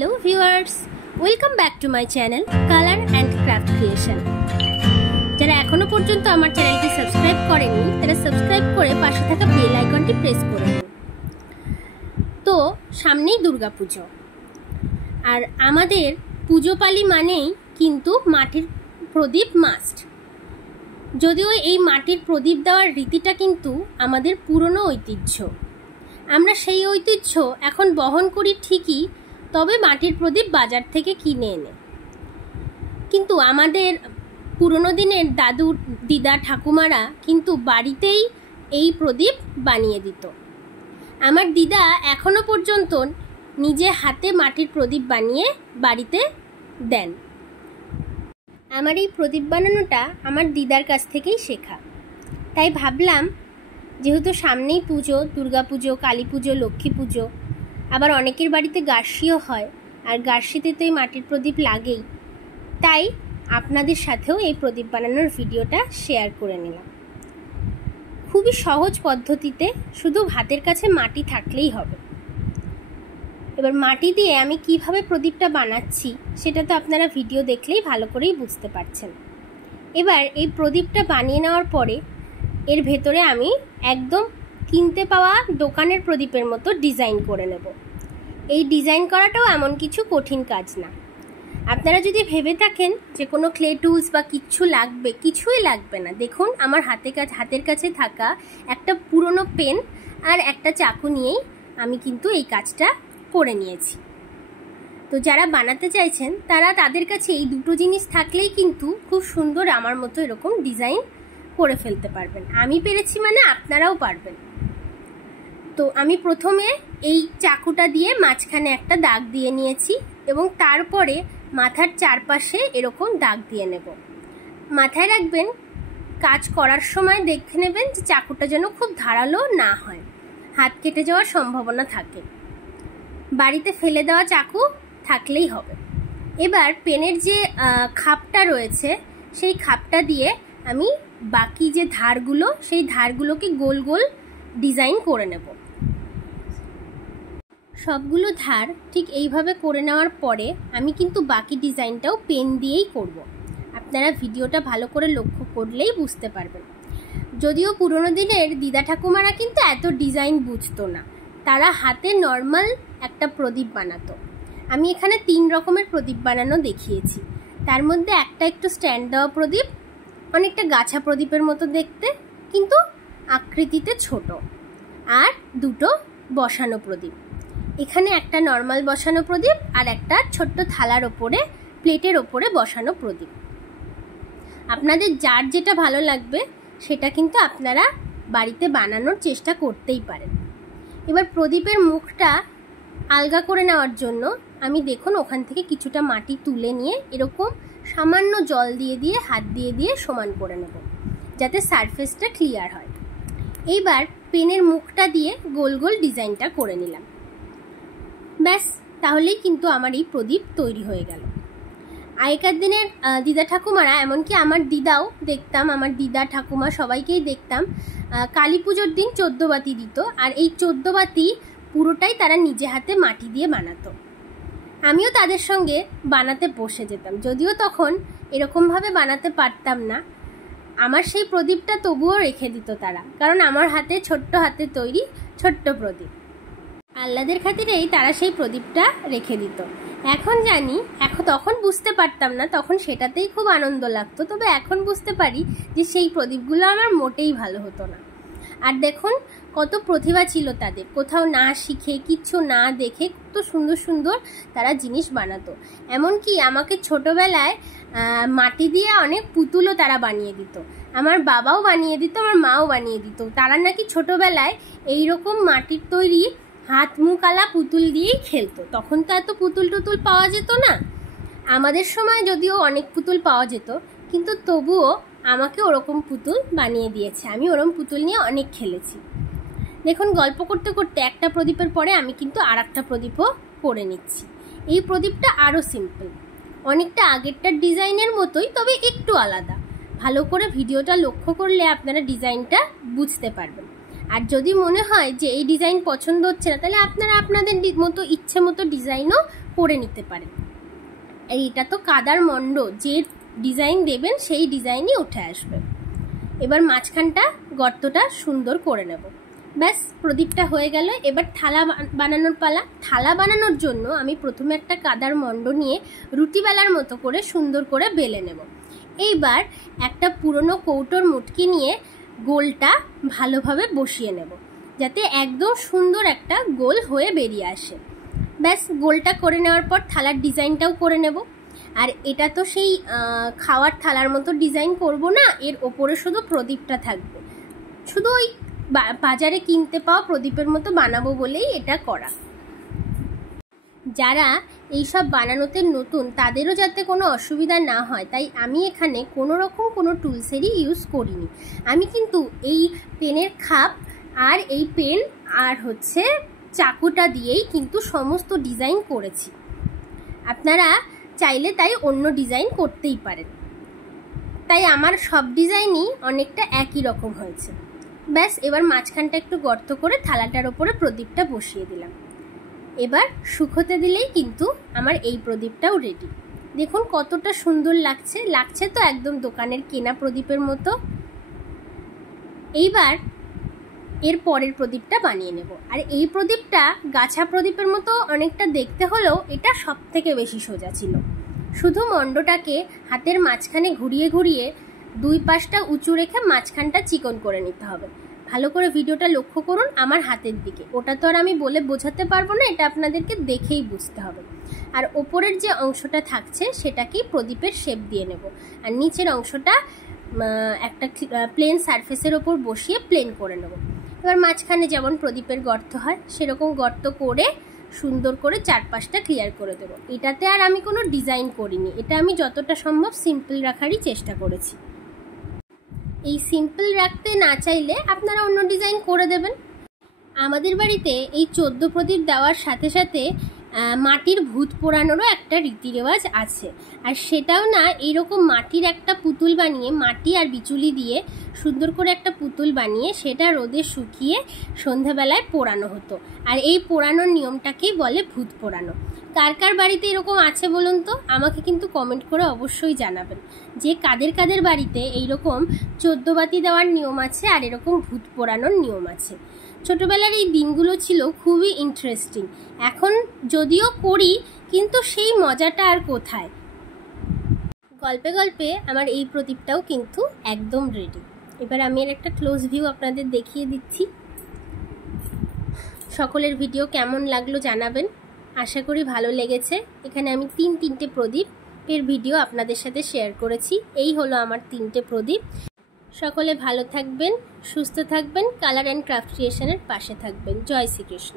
Hello viewers, welcome back to my channel Color and Craft Creation. যারা এখনো পর্যন্ত আমার চ্যানেলটি সাবস্ক্রাইব করেনি তারা সাবস্ক্রাইব করে পাশে থাকা বেল আইকনটি প্রেস করে দিন। তো সামনেই দুর্গাপুজো, আর আমাদের পুজো পালি মানেই কিন্তু মাটির প্রদীপ মাস্ট। যদিও এই মাটির প্রদীপ দেওয়ার রীতিটা কিন্তু আমাদের পুরনো ঐতিহ্য, আমরা সেই ঐতিহ্য এখন বহন করি ঠিকই, তবে মাটির প্রদীপ বাজার থেকে কিনে এনে। কিন্তু আমাদের পুরনো দিনের দাদু দিদা ঠাকুমারা কিন্তু বাড়িতেই এই প্রদীপ বানিয়ে দিত। আমার দিদা এখনো পর্যন্ত নিজে হাতে মাটির প্রদীপ বানিয়ে বাড়িতে দেন। আমার এই প্রদীপ বানানোটা আমার দিদার কাছ থেকেই শেখা। তাই ভাবলাম, যেহেতু সামনেই পুজো, দুর্গাপুজো, কালী পুজো, লক্ষ্মী পুজো, আবার অনেকের বাড়িতে গার্সিও হয়, আর গার্সিতে তো এই মাটির প্রদীপ লাগেই, তাই আপনাদের সাথেও এই প্রদীপ বানানোর ভিডিওটা শেয়ার করে নিলাম। খুবই সহজ পদ্ধতিতে, শুধু হাতের কাছে মাটি থাকলেই হবে। এবার মাটি দিয়ে আমি কিভাবে প্রদীপটা বানাচ্ছি সেটা তো আপনারা ভিডিও দেখলেই ভালো করেই বুঝতে পারছেন। এবার এই প্রদীপটা বানিয়ে নেওয়ার পরে এর ভেতরে আমি একদম কিনতে পাওয়া দোকানের প্রদীপের মতো ডিজাইন করে নেব। এই ডিজাইন করাটাও এমন কিছু কঠিন কাজ না। আপনারা যদি ভেবে থাকেন যে কোনো ক্লে টুলস বা কিছুই লাগবে না, দেখুন আমার হাতের কাছে থাকা একটা পুরনো পেন আর একটা চাকু নিয়েই আমি কিন্তু এই কাজটা করে নিয়েছি। তো যারা বানাতে চাইছেন তাদের কাছে এই দুটো জিনিস থাকলেই কিন্তু খুব সুন্দর আমার মতো এরকম ডিজাইন করে ফেলতে পারবেন। আমি পেরেছি মানে আপনারাও পারবেন। তো আমি প্রথমে এই চাকুটা দিয়ে মাঝখানে একটা দাগ দিয়ে নিয়েছি এবং তারপরে মাথার চারপাশে এরকম দাগ দিয়ে নেব। মাথায় রাখবেন, কাজ করার সময় দেখে নেবেন যে চাকুটা যেন খুব ধারালো না হয়, হাত কেটে যাওয়ার সম্ভাবনা থাকে। বাড়িতে ফেলে দেওয়া চাকু থাকলেই হবে। এবার পেনের যে খাপটা রয়েছে সেই খাপটা দিয়ে আমি বাকি যে ধারগুলো, সেই ধারগুলোকে গোল গোল ডিজাইন করে নেব। সবগুলো ধার ঠিক এইভাবে করে নেওয়ার পরে আমি কিন্তু বাকি ডিজাইনটাও পেন দিয়েই করব। আপনারা ভিডিওটা ভালো করে লক্ষ্য করলেই বুঝতে পারবেন। যদিও পুরোনো দিনের দিদা ঠাকুমারা কিন্তু এত ডিজাইন বুঝতো না, তারা হাতে নর্মাল একটা প্রদীপ বানাতো। আমি এখানে 3 রকমের প্রদীপ বানানো দেখিয়েছি। তার মধ্যে একটা একটু স্ট্যান্ড দেওয়া প্রদীপ, অনেকটা গাছা প্রদীপের মতো দেখতে কিন্তু আকৃতিতে ছোট, আর দুটো বসানো প্রদীপ। এখানে একটা নর্মাল বসানো প্রদীপ আর একটা ছোট্ট থালার ওপরে, প্লেটের ওপরে বসানো প্রদীপ। আপনাদের যার যেটা ভালো লাগবে সেটা কিন্তু আপনারা বাড়িতে বানানোর চেষ্টা করতেই পারেন। এবার প্রদীপের মুখটা আলগা করে নেওয়ার জন্য আমি দেখুন ওখান থেকে কিছুটা মাটি তুলে নিয়ে এরকম সামান্য জল দিয়ে হাত দিয়ে সমান করে নেব, যাতে সারফেসটা ক্লিয়ার হয়। এইবার পেনের মুখটা দিয়ে গোল গোল ডিজাইনটা করে নিলাম। ব্যাস, তাহলেই কিন্তু আমার এই প্রদীপ তৈরি হয়ে গেল। আগেকার দিনের দিদা ঠাকুমারা, এমনকি আমার দিদাও দেখতাম, আমার দিদা ঠাকুমা সবাইকেই দেখতাম কালী পুজোর দিন 14 বাতি দিত, আর এই 14 বাতি পুরোটাই তারা নিজে হাতে মাটি দিয়ে বানাতো। আমিও তাদের সঙ্গে বানাতে বসে যেতাম, যদিও তখন এরকমভাবে বানাতে পারতাম না। আমার সেই প্রদীপটা তবুও রেখে দিত তারা, কারণ আমার ছোট্ট হাতে তৈরি ছোট্ট প্রদীপ, আল্লাদের খাতিরেই তারা সেই প্রদীপটা রেখে দিত। এখন জানি, তখন বুঝতে পারতাম না, তখন সেটাতেই খুব আনন্দ লাগতো। তবে এখন বুঝতে পারি যে সেই প্রদীপগুলো আমার মোটেই ভালো হতো না। আর দেখুন কত প্রতিভা ছিল তাদের, কোথাও না শিখে, কিচ্ছু না দেখে কত সুন্দর সুন্দর তারা জিনিস বানাতো। এমনকি আমাকে ছোটবেলায় মাটি দিয়ে অনেক পুতুলও তারা বানিয়ে দিত। আমার বাবাও বানিয়ে দিত, আমার মাও বানিয়ে দিত। তারা নাকি ছোটবেলায় এইরকম মাটির তৈরি হাত মুখ আলা পুতুল দিয়েই খেলতো। তখন তো এত পুতুল টুতুল পাওয়া যেত না। আমাদের সময় যদিও অনেক পুতুল পাওয়া যেত, কিন্তু তবুও আমাকে ওরকম পুতুল বানিয়ে দিয়েছে। আমি ওরকম পুতুল নিয়ে অনেক খেলেছি। দেখুন, গল্প করতে করতে একটা প্রদীপের পরে আমি কিন্তু আর একটা প্রদীপও করে নিচ্ছি। এই প্রদীপটা আরও সিম্পল, অনেকটা আগেরটার ডিজাইনের মতোই, তবে একটু আলাদা। ভালো করে ভিডিওটা লক্ষ্য করলে আপনারা ডিজাইনটা বুঝতে পারবেন। আর যদি মনে হয় যে এই ডিজাইন পছন্দ হচ্ছে না, তাহলে আপনারা আপনাদের মতো ইচ্ছে মতো ডিজাইনও করে নিতে পারেন। এইটা তো কাদার মণ্ড, যে ডিজাইন দেবেন সেই ডিজাইনই উঠে আসবে। এবার মাঝখানটা গর্তটা সুন্দর করে নেব। ব্যাস, প্রদীপটা হয়ে গেল। এবার থালা বানানোর পালা। থালা বানানোর জন্য আমি প্রথমে একটা কাদার মণ্ড নিয়ে রুটি বেলার মতো করে সুন্দর করে বেলে নেব। এইবার একটা পুরনো কৌটোর মুটকি নিয়ে গোলটা ভালোভাবে বসিয়ে নেব, যাতে একদম সুন্দর একটা গোল হয়ে বেরিয়ে আসে। ব্যাস, গোলটা করে নেওয়ার পর থালার ডিজাইনটাও করে নেব। আর এটা তো সেই খাওয়ার থালার মতো ডিজাইন করব না, এর ওপরে শুধু প্রদীপটা থাকবে। শুধু ওই বাজারে কিনতে পাওয়া প্রদীপের মতো বানাবো বলেই এটা করা। যারা এইসব বানানোতে নতুন তাদেরও যাতে কোনো অসুবিধা না হয়, তাই আমি এখানে কোনো রকম কোনো টুলসেরই ইউজ করিনি। আমি কিন্তু এই পেনের খাপ আর এই পেন আর হচ্ছে চাকুটা দিয়েই কিন্তু সমস্ত ডিজাইন করেছি। আপনারা চাইলে তাই অন্য ডিজাইন করতেই পারেন। তাই আমার সব ডিজাইনই অনেকটা একই রকম হয়েছে। ব্যাস, এবার মাঝখানটা একটু গর্ত করে থালাটার ওপরে প্রদীপটা বসিয়ে দিলাম। এবার শুকোতে দিলেই কিন্তু আমার এই প্রদীপটাও রেডি। দেখুন কতটা সুন্দর লাগছে, লাগছে তো একদম দোকানের কেনা প্রদীপের মতো। এইবার এর পরের প্রদীপটা বানিয়ে নেব। আর এই প্রদীপটা গাছা প্রদীপের মতো অনেকটা দেখতে হলেও এটা সব থেকে বেশি সোজা ছিল। শুধু মণ্ডটাকে হাতের মাঝখানে ঘুরিয়ে ঘুরিয়ে দুই পাশটা উঁচু রেখে মাঝখানটা চিকন করে নিতে হবে। ভালো করে ভিডিওটা লক্ষ্য করুন আমার হাতের দিকে, ওটা তো আর আমি বলে বোঝাতে পারবো না, এটা আপনাদেরকে দেখেই বুঝতে হবে। আর ওপরের যে অংশটা থাকছে সেটাকেই প্রদীপের শেপ দিয়ে নেব। আর নিচের অংশটা একটা প্লেন সারফেসের ওপর বসিয়ে প্লেন করে নেব। এবার মাঝখানে যেমন প্রদীপের গর্ত হয় সেরকম গর্ত করে সুন্দর করে চারপাশটা ক্লিয়ার করে দেবো। এটাতে আর আমি কোনো ডিজাইন করিনি, এটা আমি যতটা সম্ভব সিম্পল রাখারই চেষ্টা করেছি। এই সিম্পল রাখতে না চাইলে আপনারা অন্য ডিজাইন করে দেবেন। আমাদের বাড়িতে এই 14 প্রদীপ দেওয়ার সাথে সাথে মাটির ভূত পোড়ানোরও একটা রীতি রেওয়াজ আছে। আর সেটাও না এইরকম মাটির একটা পুতুল বানিয়ে, মাটি আর বিচুলি দিয়ে সুন্দর করে একটা পুতুল বানিয়ে সেটা রোদে শুকিয়ে সন্ধ্যাবেলায় পোড়ানো হতো। আর এই পোড়ানোর নিয়মটাকেই বলে ভূত পোড়ানো। কার কার বাড়িতে এরকম আছে বলুন তো, আমাকে কিন্তু কমেন্ট করে অবশ্যই জানাবেন যে কাদের কাদের বাড়িতে এইরকম 14 বাতি দেওয়ার নিয়ম আছে আর এরকম ভূত পোড়ানোর নিয়ম আছে। ছোটবেলার এই দিনগুলো ছিল খুবই ইন্টারেস্টিং। এখন যদিও করি কিন্তু সেই মজাটা আর কোথায়। গল্পে গল্পে আমার এই প্রদীপটাও কিন্তু একদম রেডি। এবার আমি এর একটা ক্লোজ ভিউ আপনাদের দেখিয়ে দিচ্ছি। সকলের ভিডিও কেমন লাগলো জানাবেন, আশা করি ভালো লেগেছে। এখানে আমি তিনটে প্রদীপের ভিডিও আপনাদের সাথে শেয়ার করেছি। এই হলো আমার 3টে প্রদীপ। সকলে ভালো থাকবেন, সুস্থ থাকবেন, কালার অ্যান্ড ক্রাফট ক্রিয়েশনের পাশে থাকবেন। জয় শ্রীকৃষ্ণ।